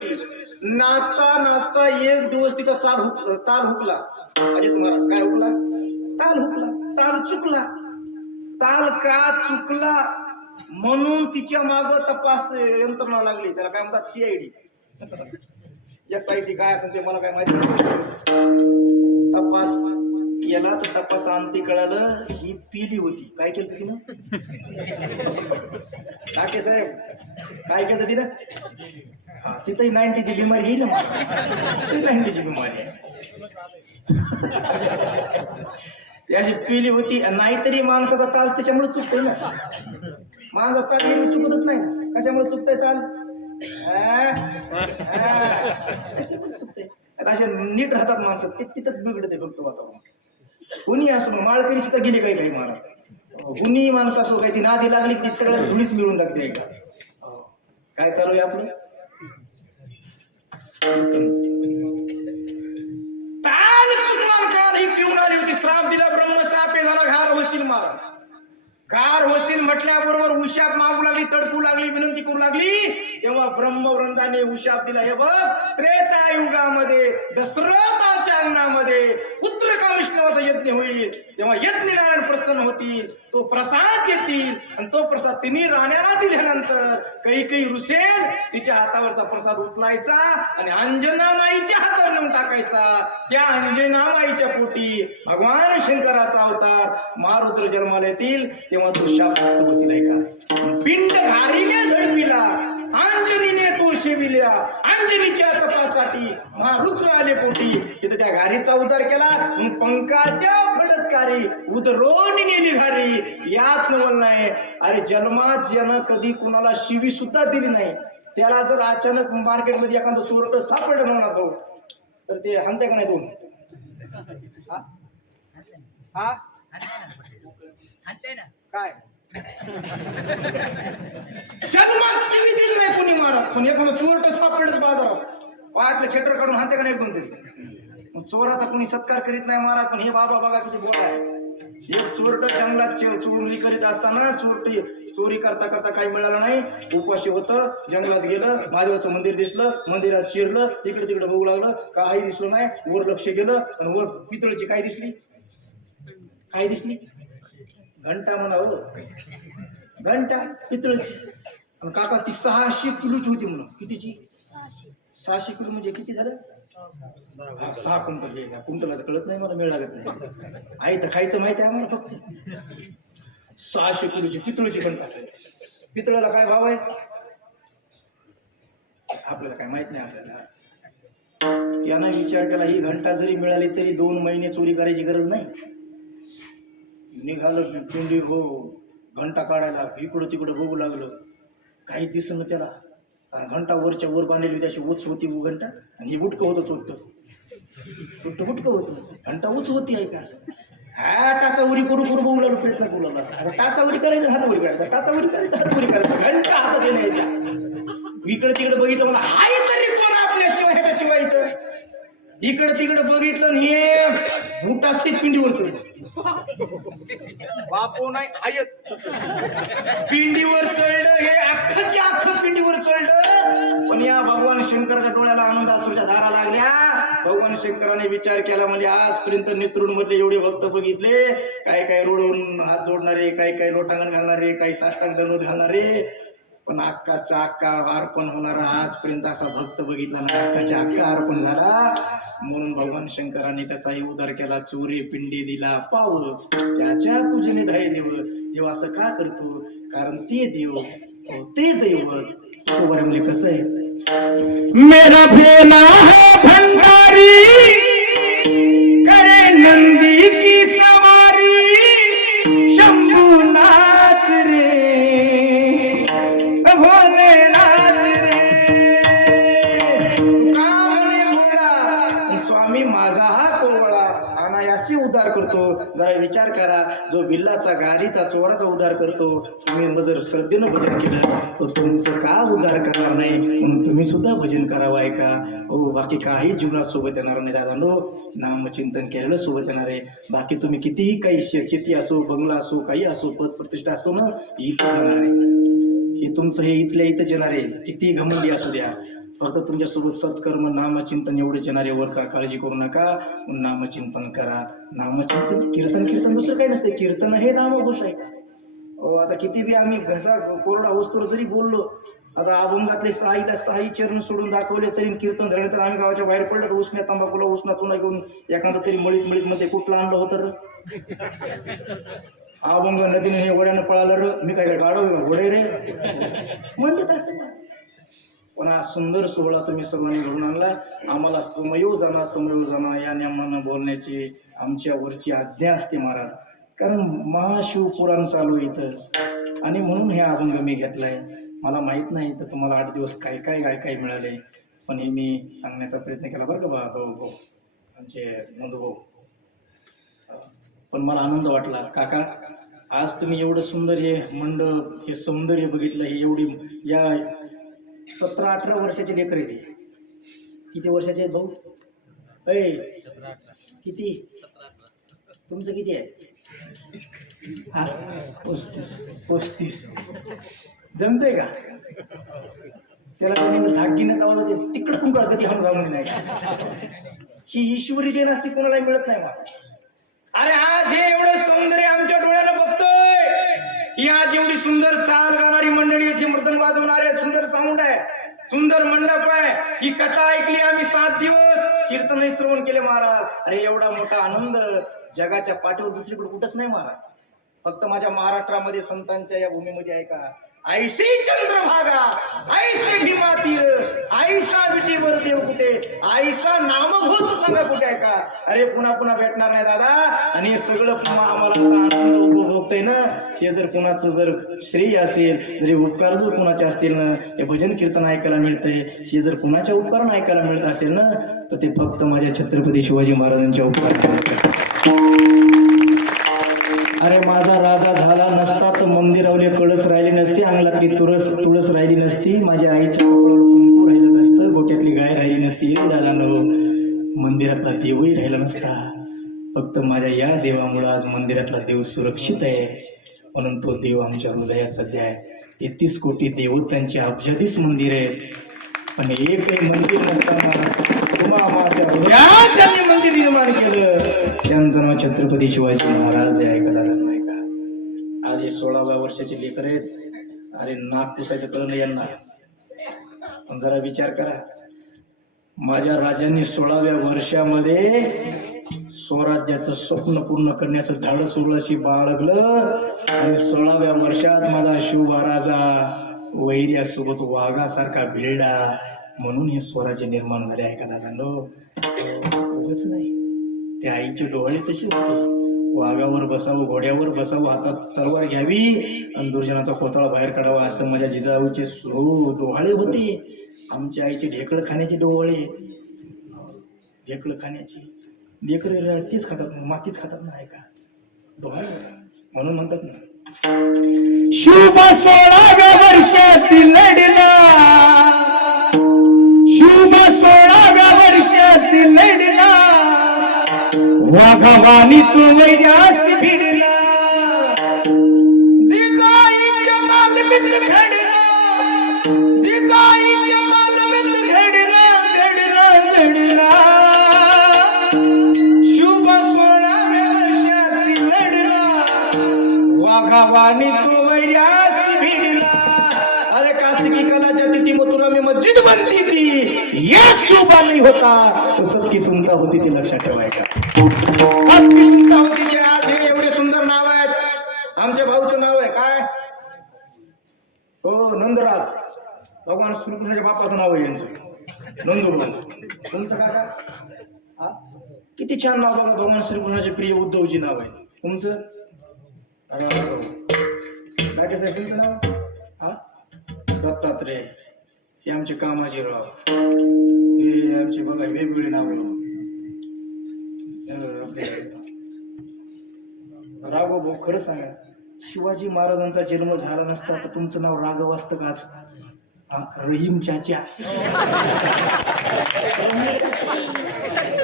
नाचता नाचता एक दिवस तिचा चाल हुक ताल हुकला. अजित महाराज काय हुकला? ताल हुकला ताल चुकला. ताल का चुकला? म्हणून तिच्या माग तपास यंत्रणा लागली. त्याला काय म्हणतात? सीआयडी एस आय टी काय असेल ते मला काय माहिती तपास. याला तर तपास अंती कळालं ही पिली होती. काय केलं तिनं? टाके साहेब काय केलं तिनं? हा तिथं नाईन्टीची बिमारी येईल ना नाईन्टीची बिमारी आहे. अशी पिली होती नाहीतरी माणसाचा ताल त्याच्यामुळे चुकतोय ना. माझा ताल नेहमी चुकतच नाही ना. कशामुळे चुकतंय ताल? त्याच्यामुळे चुकतंय. आता असे नीट राहतात माणसं. ते तिथंच बिघडते फक्त वातावरण. कुणी असो मग माळकरी सुद्धा गेली काही काही मला? कुणी माणसं असो काही ती नादी लागली की सगळ्या धुळीच मिळून लागते एकदा काय चालू आहे आपलं ताल काल ही पिऊन आली होती. श्राप दिला ब्रह्मसापे झाला घार होशील मार. कार होशील म्हटल्याबरोबर उशाप मागू लागली तडपू लागली विनंती करू लागली. तेव्हा ब्रह्मवृंदाने उशाप दिला. हे बघ त्रेता युगामध्ये दशरथाच्या अंगणामध्ये विष्णवाचा यज्ञ होईल. तेव्हा यज्ञ नारायण प्रसन्न होतील तो प्रसाद देतील आणि तो प्रसाद तिने राण्याला दिल्यानंतर काही काही रुसेल तिच्या हातावरचा प्रसाद उचलायचा आणि अंजना माईच्या हातावर नेऊन टाकायचा. त्या अंजना माईच्या पोटी भगवान शंकराचा अवतार महारुद्र जन्माला येतील तेव्हा तो शाप बसील का? पिंड घारीने झडपिला अंजनीने शेविल्या अंजनीच्या तपासाठी महारुद्र आले पोटी. तिथे त्या घारीचा उद्धार केला. पंकाच्या फडतकारी उदरोन नेली घारी यात नवल नाही. अरे जन्मात ज्यानं कधी कुणाला शिवी सुद्धा दिली नाही. त्याला जर अचानक मार्केटमध्ये एखादं चोरट सापडलं म्हणा तो तर ते हाणते का नाही दोन? हा? हा? काय? जन्मात शिवी दिली नाही कोणी महाराज पण एखादं चोरट सापडलं बाजारात. वाटलं खेटर काढून हाते का नाही दोन तरी. चोराचा कोणी सत्कार करीत नाही महाराज पण हे बाबा बघा किती बोल आहे. एक चोरट जंगलात चे- करीत असताना चोरटी चोरी करता करता काही मिळालं नाही. उपाशी होतं जंगलात गेलं महादेवाचं मंदिर दिसलं मंदिरात शिरलं इकडे तिकडे बघू लागलं. काही दिसलं नाही वर लक्ष गेलं आणि वर पितळची काय दिसली? काय दिसली? घंटा म्हणावं घंटा? पितळची आणि काका ती सहाशे किलोची होती म्हणून. कितीची? सहाशे किलो म्हणजे किती झालं? हा, सहा कुंटल हे का कळत नाही मला मिळ लागत नाही. आई तर खायचं माहिती आहे मला फक्त. सहाशे किलोची पितळची घंटा पितळाला काय भाव आहे? आपल्याला काय माहीत नाही आपल्याला. त्यांना विचार केला ही घंटा जरी मिळाली तरी दोन महिने चोरी करायची गरज नाही. निघालं पिंडी हो घंटा काढायला इकडं तिकडं बघू लागलं. काही दिसलं त्याला. कारण घंटा वरच्या वर बांधलेली होती अशी उच होती उ घंटा. आणि हे बुटकं होतं चोट्ट चोट्ट बुटकं होतं. घंटा उच होती आहे का? हा टाचा उरी करू करू बघू लागलो प्रयत्न करू लागला. आता टाचा उरी करायचं हात उरी करायचा. टाचा उरी करायचं हात उरी घंटा हातात येण्याच्या. इकडे तिकडे बघितलं मला हाय तरी इकडे तिकडे बघितलं हे बुटा पिंडीवर चढलं. बापो नाही हायच पिंडीवर चढलं हे अख्खच्या अख्खं पिंडीवर चढलं. पण या भगवान शंकराच्या डोळ्याला आनंद असूच्या धारा लागल्या. भगवान शंकराने विचार केला म्हणजे आजपर्यंत नेत्रुण मधले एवढे भक्त बघितले. काय काय रोडवरून हात जोडणारे काय काय लोटांगण घालणारे काही साष्टांग दंडोत घालणारे. पण अक्काचा अक्का अर्पण होणारा आजपर्यंत असा भक्त बघितला ना अक्काच्या अक्का अर्पण झाला. म्हणून भगवान शंकराने त्याचाही उद्धार केला. चोरी पिंडी दिला पाव त्याच्या पूजने धाय देव. देव असं का करतो? कारण ते देव ते दैवत म्हणजे कसं आहे? मेरा भेना है भंडारी. स्वामी माझा हा कोवळा अनायासी उद्धार करतो. जरा विचार करा. जो बिल्लाचा गारीचा चोराचा उद्धार करतो तुम्ही मग जर श्रद्धेनं भजन केलं तर तुमचं का उद्धार करणार नाही? म्हणून तुम्ही सुद्धा भजन करावं आहे का हो बाकी काही जीवनात सोबत येणार नाही दादा नो नामचिंतन केलेलं सोबत येणार आहे. बाकी तुम्ही कितीही काही शेती असो बंगला असो काही असो पद प्रतिष्ठा असो ना इथं जाणार आहे. हे तुमचं हे इथल्या इथंच येणार आहे. किती घमंडी असू द्या. फक्त तुमच्यासोबत सत्कर्म नामचिंतन एवढेच येणारे वर का काळजी करू नका. नामचिंतन करा. नामचिंतन कीर्तन कीर्तन दुसरं काही नसते कीर्तन हे नामघोष आहे. आता किती बी आम्ही घसा कोरडा वस्तूवर जरी बोललो आता अभंगातले साईला साई चरण सोडून दाखवले तरी कीर्तन झाले तर आम्ही गावाच्या बाहेर पडलं तर उष्ण्या तंबाखूला उष्णा चुना घेऊन एखादा तरी मळीत मळीत मध्ये कुठलं आणलं होतं र? अभंग नदीने हे वड्यानं पळालं र? मी काय गाडव का? घोडे रे? म्हणते असं. पण हा सुंदर सोहळा तुम्ही सर्वांनी घडून आणला आम्हाला समयो जाणा समयो जाणा या नियमानं बोलण्याची आमच्यावरची आज्ञा असते महाराज. कारण महाशिवपुराण चालू आहे इथं. आणि म्हणून हे अभंग मी घेतलाय. मला माहीत नाही तर तुम्हाला आठ दिवस काय काय काय काय मिळाले. पण हे मी सांगण्याचा प्रयत्न केला बरं का बा भाऊ भाऊ आमचे मधुभाऊ पण मला आनंद वाटला. काका आज तुम्ही एवढं सुंदर हे मंडप हे सौंदर्य बघितलं हे एवढी या सतरा अठरा वर्षाचे लेकर येते किती वर्षाचे आहेत भाऊ? ऐ किती? तुमचं किती आहे? पस्तीस. पस्तीस. जमते का? त्याला कोणी धागिनं गावाला ते तिकडं कुंकळा कधी हम जाऊन नाही. ही ईश्वरी जे नसती कोणाला मिळत नाही मला अरे आज हे एवढं सौंदर्य आमच्या डोळ्याला बघतोय. ही आज एवढी सुंदर चाल गाणारी मंडळी येथे मृदन वाजवणारे सुंदर साऊंड आहे. सुंदर मंडप आहे. ही कथा ऐकली आम्ही सात दिवस. कीर्तन श्रवण केले महाराज. अरे एवढा मोठा आनंद. जगाच्या पाठीवर दुसरीकडे कुठंच नाही महाराज. फक्त माझ्या महाराष्ट्रामध्ये संतांच्या या भूमीमध्ये आहे का? ऐसे चंद्रभागा ऐसे भीमा आईसा ऐसा विटीवर देव कुठे ऐसा नामघोष सांगा कुठे आहे का? अरे पुन्हा पुन्हा भेटणार नाही दादा. आणि हे सगळं पुन्हा आम्हाला आता आनंद उपभोगतय ना? हे जर कुणाचं जर श्रेय असेल जरी उपकार जर कुणाचे असतील ना हे भजन कीर्तन ऐकायला मिळतंय हे जर कुणाच्या उपकारण ऐकायला मिळत असेल ना तर ते फक्त माझ्या छत्रपती शिवाजी महाराजांच्या उपकार अरे माझा राजा झाला नसता तर मंदिरावले कळस राहिली अंगलातली तुळस तुळस राहिली नसती माझ्या आईच्या कुंकू राहिलं नसतं गोट्यातली गाय राहिली नसती रे दादा नो मंदिरातला देवही राहिला नसता. फक्त माझ्या या देवामुळं आज मंदिरातला देव सुरक्षित आहे. म्हणून तो देव आमच्या हृदयात सध्या आहे. तेहतीस कोटी देवतांची अब्जाधीच मंदिर आहेत. पण एकही मंदिर नसताना ज्यांनी मंदिर निर्माण केलं. त्यांचं नाव छत्रपती शिवाजी महाराज आहे ऐकायला नाही का? आज हे सोळाव्या वर्षाचे लेकर आहेत. अरे नाक पुसायचं कळलं यांना. पण जरा विचार करा. माझ्या राजांनी सोळाव्या वर्षामध्ये स्वराज्याचं स्वप्न पूर्ण करण्याचं धाडस उरळशी बाळगलं आणि सोळाव्या वर्षात माझा शिवबाराजा वैर्यासोबत वाघासारखा भिडला. म्हणून हे स्वराज्य निर्माण झाले आहे का दादा उगच नाही. त्या आईचे डोळे तसे होते. वाघावर बसावं घोड्यावर बसावं हातात तलवार घ्यावी आणि दुर्जनाचा कोतळा बाहेर काढावा असं माझ्या जिजाऊचे सो डोहाळे होते. आमच्या आईचे ढेकळ खाण्याचे डोहाळे. ढेकळ खाण्याचे. लेकर तीच खातात मातीच खातात ना का डोहाळे. म्हणून म्हणतात ना शुभ सोळाव्या वर्षातील लढला. वाघवानी तो वैरास भिडला. जिजाईच्या मालमीत घडला. जिजाईच्या मालमीत घडला घडला घडला. शुभ सोळाव्या वर्षातील लढला. वाघावानी तो वैरास भिडला. अरे कासिकी कला तिथी मथुरा मी मस्जिद बनती ती. एक शोभा नाही होता. तो सबकी सुनता होती ती लक्षात ठेवायचा आज एवढे सुंदर नाव आहेत. आमच्या भाऊचं नाव आहे काय? हो नंदराज. भगवान श्रीकृष्णाच्या बापाचं नाव आहे यांचं. नंदुराज तुमचं काय काय हा? किती छान नाव बघा भगवान श्रीकृष्णाचे प्रिय उद्धवजी नाव आहे. तुमचं? अरे डाके साहेब तुमचं नाव? हा? दत्तात्रय. हे आमचे कामाजी राव हे आमचे बघा वेगवेगळी नाव आहे. राघव भाऊ खरं सांगा शिवाजी महाराजांचा जन्म झाला नसता तर तुमचं नाव राघव असतं का रहीम चाच्या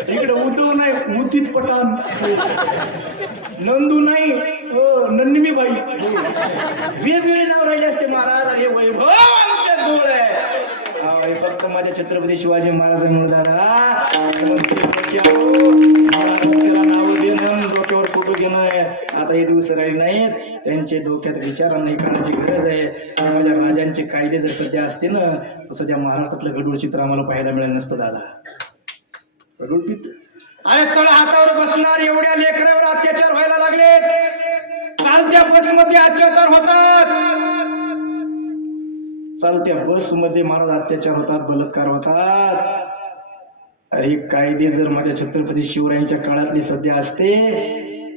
इकडे उद्धव नाही उदित पठाण. नंदू नाही हो बाई वेगवेगळे नाव राहिले असते महाराज अरे वैभव आमच्या जवळ आहे फक्त माझ्या छत्रपती शिवाजी महाराजांमुळे दादा. हे दिवस राहिले नाहीत. त्यांचे डोक्यात विचार नाही करण्याची गरज आहे. माझ्या राजांचे कायदे जर सध्या असते ना तर सध्या महाराष्ट्रातलं गडूळ चित्र आम्हाला पाहायला मिळालं नसतं दादा. गडूळ अरे तळ हातावर बसणार एवढ्या लेकरावर अत्याचार व्हायला लागले चालत्या बसमध्ये अत्याचार होतात. चालत्या बसमध्ये महाराज अत्याचार होतात बलात्कार होतात. अरे कायदे जर माझ्या छत्रपती शिवरायांच्या काळातली सध्या असते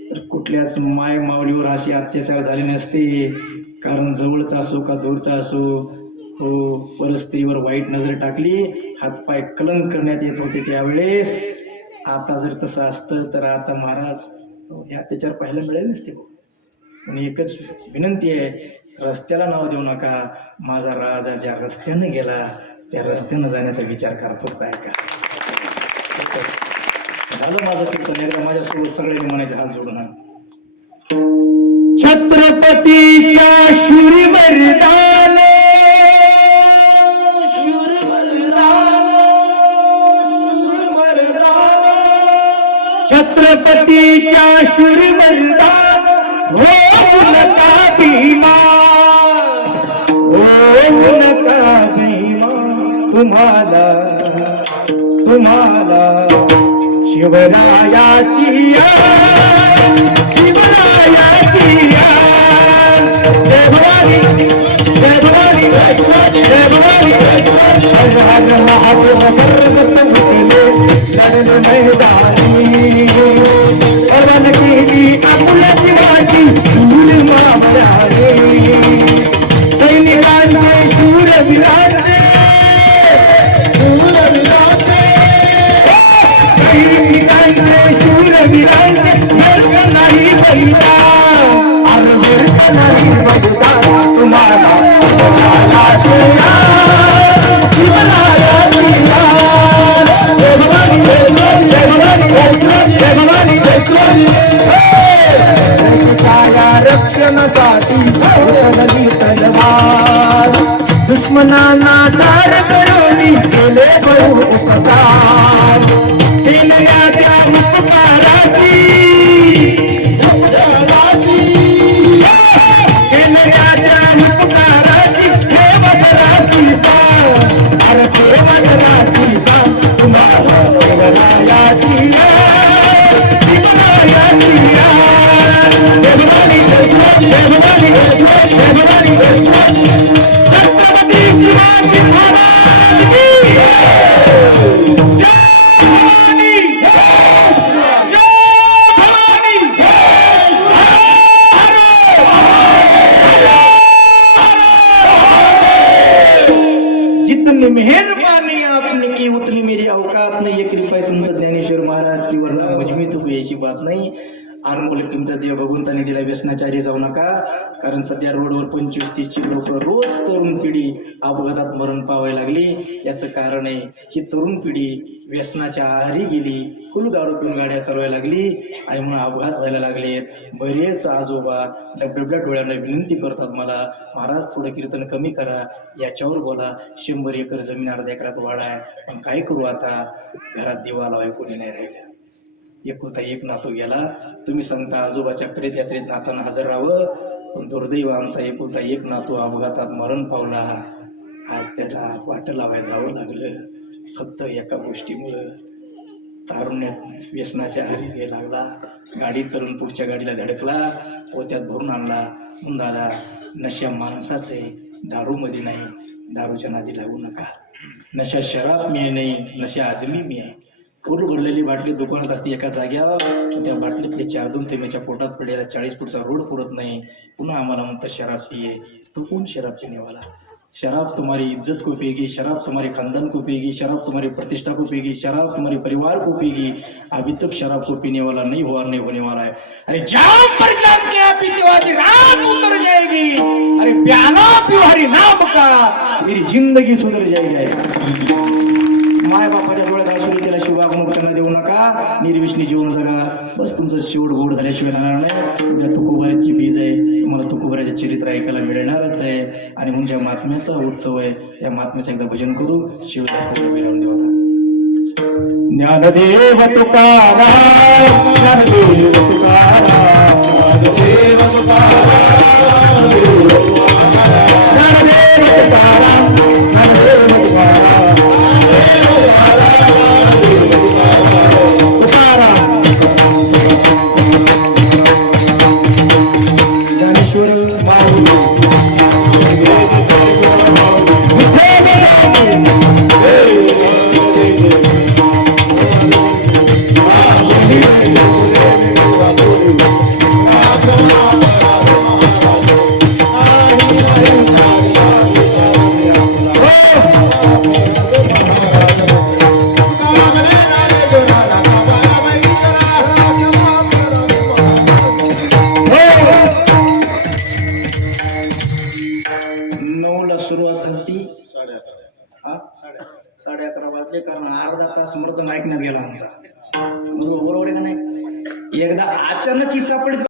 तर कुठल्याच माय माऊलीवर असे अत्याचार झाले नसते. कारण जवळचा असो का दूरचा असो हो परस्त्रीवर वाईट नजर टाकली हातपाय कलंक करण्यात येत होते त्यावेळेस. आता जर तसं असतं तर आता महाराज हे अत्याचार पाहायला मिळेल नसते हो. पण एकच विनंती आहे रस्त्याला नाव देऊ नका. माझा राजा ज्या रस्त्यानं गेला त्या रस्त्यानं जाण्याचा विचार करत होता आहे का झालं माझं कीर्तन. एकदा माझ्यासोबत सगळ्यांनी म्हणायचे हात जोडून छत्रपतीच्या शुरी मर्दान छत्रपतीच्या शुरी मर्दान हो नका भीमा. हो नका भीमा. तुम्हाला तुम्हाला शिवरायाची याची बात नाही. अनमोल किमचा देव भगवंताने दिला व्यसनाचारी जाऊ नका. कारण सध्या रोडवर पंचवीस तीसची लोक रोज तरुण पिढी अपघातात मरण पावायला लागली. याचं कारण आहे ही तरुण पिढी व्यसनाच्या आहारी गेली. फुल दारू पिऊन गाड्या चालवायला लागली आणि म्हणून अपघात व्हायला लागलेत बरेच आजोबा डबडबड्या डोळ्यांना विनंती करतात मला महाराज थोडं कीर्तन कमी करा. याच्यावर बोला. शंभर एकर जमीन अर्ध्या एकरात वाढ आहे. पण काय करू आता? घरात दिवा लावाय कोणी नाही राहिलं. एकुलता एक नातू गेला. तुम्ही सांगता आजोबाच्या प्रेत यात्रेत नाताना हजर राहावं. पण दुर्दैव आमचा एकुलता एक नातू अपघातात मरण पावला. आज त्याला वाट लावाय जावं लागलं. फक्त एका गोष्टीमुळं तारुण्यात व्यसनाच्या हरीत हे लागला. गाडी चढून पुढच्या गाडीला धडकला. पोत्यात भरून आणला. म्हणून दादा नशा माणसात आहे. दारूमध्ये नाही. दारूच्या नादी लागू नका. नशा शराब मी आहे नाही. नशा आदमी मी आहे. फुल भरलेली बाटली दुकानात असते एका जाग्यावर त्या बाटलीतले चार दोन थेंब्याच्या पोटात पडलेला चाळीस फुटचा रोड पुरत नाही. पुन्हा आम्हाला म्हणतात शराब पिये. तो कोण शराब पिणेवाला शराब तुम्हारी इज्जत को पिएगी शराब तुम्हारे खानदान को पिएगी शराब तुम्हारी प्रतिष्ठा को पिएगी शराब तुम्हारे परिवार को पिएगी अभी तक शराब को पीने वाला नहीं हुआ नहीं होने वाला है। अरे जाम पर जाम के पीते वाली रात उतर जाएगी। अरे प्याना पियो हरी नाम का मेरी जिंदगी सुधर जाएगी। देऊ निर्विष्णी जीवन जगा. बस तुमचं शेवट गोड झाल्याशिवाय राहणार नाही. उद्या तुकोबारीची बीज आहे. तुम्हाला तुको चरित्र ऐकायला मिळणारच आहे. आणि म्हणून ज्या महात्म्याचा उत्सव आहे त्या महात्म्याचं एकदा भजन करू. शिवल्या विराम देवता ज्ञानदेव तुकारा ज्ञानदेव तुकारा अचानक ही सापडली